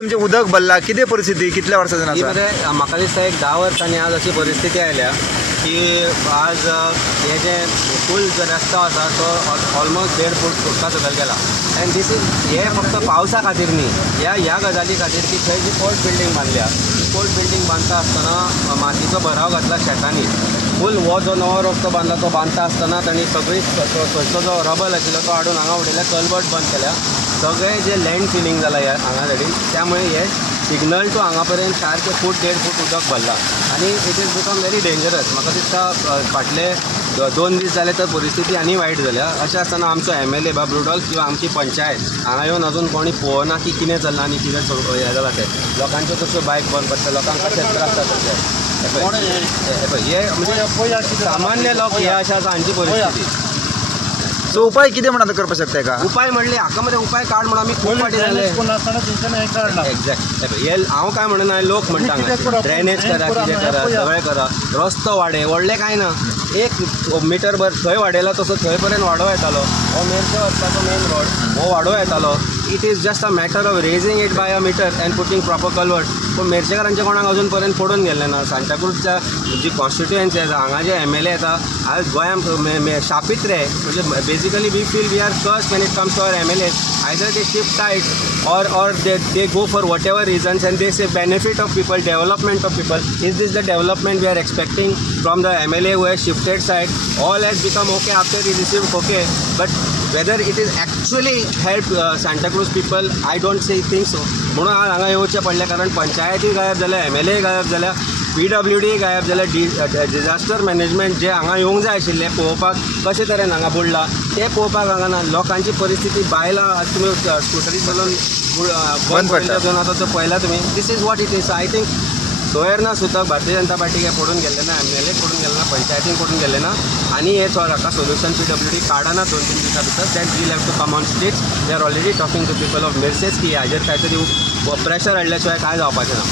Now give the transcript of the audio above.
तुमचे उदक भरला कितें परिस्थिती कितल्या वर्सांच्यान आसा? म्हाका दिसता एक 10 वर्सांनी आज अशी परिस्थिती आयल्या की आज हे जे पूल जो रस्तो आसा तो ऑलमोस्ट 1.5 फूट सुटका सकयल गेला. एंड दीस इज हे फक्त पावसा खातीर न्ही, ह्या गजाली खातीर की थंय जी कोर्ट बिल्डींग बांदल्या, कोर्ट बिल्डींग बांदता आसतना मातयेचो भराव घातला शेतांनी. फूल हो जो नवो रस्तो बांदला तो बांदता आसतना तांणी सगळी थंयचो जो रबल आशिल्लो तो हाडून हांगा उडयल्या, कल्वर्ट बंद केल्या. सगळे जे लँड फिलिंग जाला हांगा सायडीन, त्यामुळे हे सिग्नल टू हांगा पर्यंत सारकें 1.5 फूट उदक भरला आनी it is become very dangerous. म्हाका दिसता फाटले 2 दीस जाले तर परिस्थिती आनी वायट जाल्या. अशें आसतना आमचो MLA बाब रुडॉल्फ किंवा आमची पंचायत हांगा येवन अजून कोणी पळोवना की कितें चल्लां आनी कितें हें जालां तें. लोकांच्यो कश्यो बायक बंद पडटा, लोकांक कशे त्रास जाता ते. हे म्हणजे सामान्य लोक हे अशें आसा हांची परिस्थिती. सो उपाय कितें म्हणून आतां करपाक शकता का? उपाय म्हणले हाका मध्ये उपाय काड म्हणून आमी खूब फाटी जाले. एक्झॅक्ट हे हांव काय म्हणना, लोक म्हणटा ड्रेनेज करा, कितें करा, सगळें करा, रस्तो वाडय, व्हडलें कांय ना. 1 मीटर भर थंय वाडयला तसो थंय पर्यंत वाडो येतालो. हो मेरचो रस्त्याचो मेन रोड हो वाडो येतालो. It is just a matter of raising it by a metre and putting proper culvert. पूण मेरचेकारांच्या कोणाक अजून पर्यंत पडून गेल्लें ना. सांताक्रूजच्या जी कॉन्स्टिट्युएन्सी आसा हांगा जे MLA येता आज गोंयांत शापीत रे, म्हणजे basically we feel we are cursed when it comes to our MLA. Either they shift sides or they go for whatever reasons and they say benefit of people, development of people. Is this the development we are expecting from the MLA who has shifted side? All has become okay after he received okay, but whether it is actually helped Santa Cruz people, I don't think so. म्हणून आज हांगा येवचें पडलें, कारण पंचायती गायब जाल्या, MLA गायब जाल्या, PWD गायब जाल्या. डिजास्टर मॅनेजमेंट जे हांगा येवंक जाय आशिल्लें पळोवपाक कशे तरेन हांगा बुडला तें पळोवपाक हांगा ना. लोकांची परिस्थिती बायलां आज तुमी स्कुटरी चलोवन बंद घेवन आतां तो पळयला तुमी. This is what it is. I think सोयरना सुद्दां भारतीय जनता पार्टीक हे पडून गेल्ले ना, MLA पडून गेले ना, पंचायतीन पडून गेले ना, आनी हे हाका सोल्युशन PWD काडना 2-3 दिसां भितर. That will have to come on streets. They are already talking to people of मिर्सेस की हाजेर कांय तरी प्रेशर हाडल्या शिवाय काय जावपाचें ना.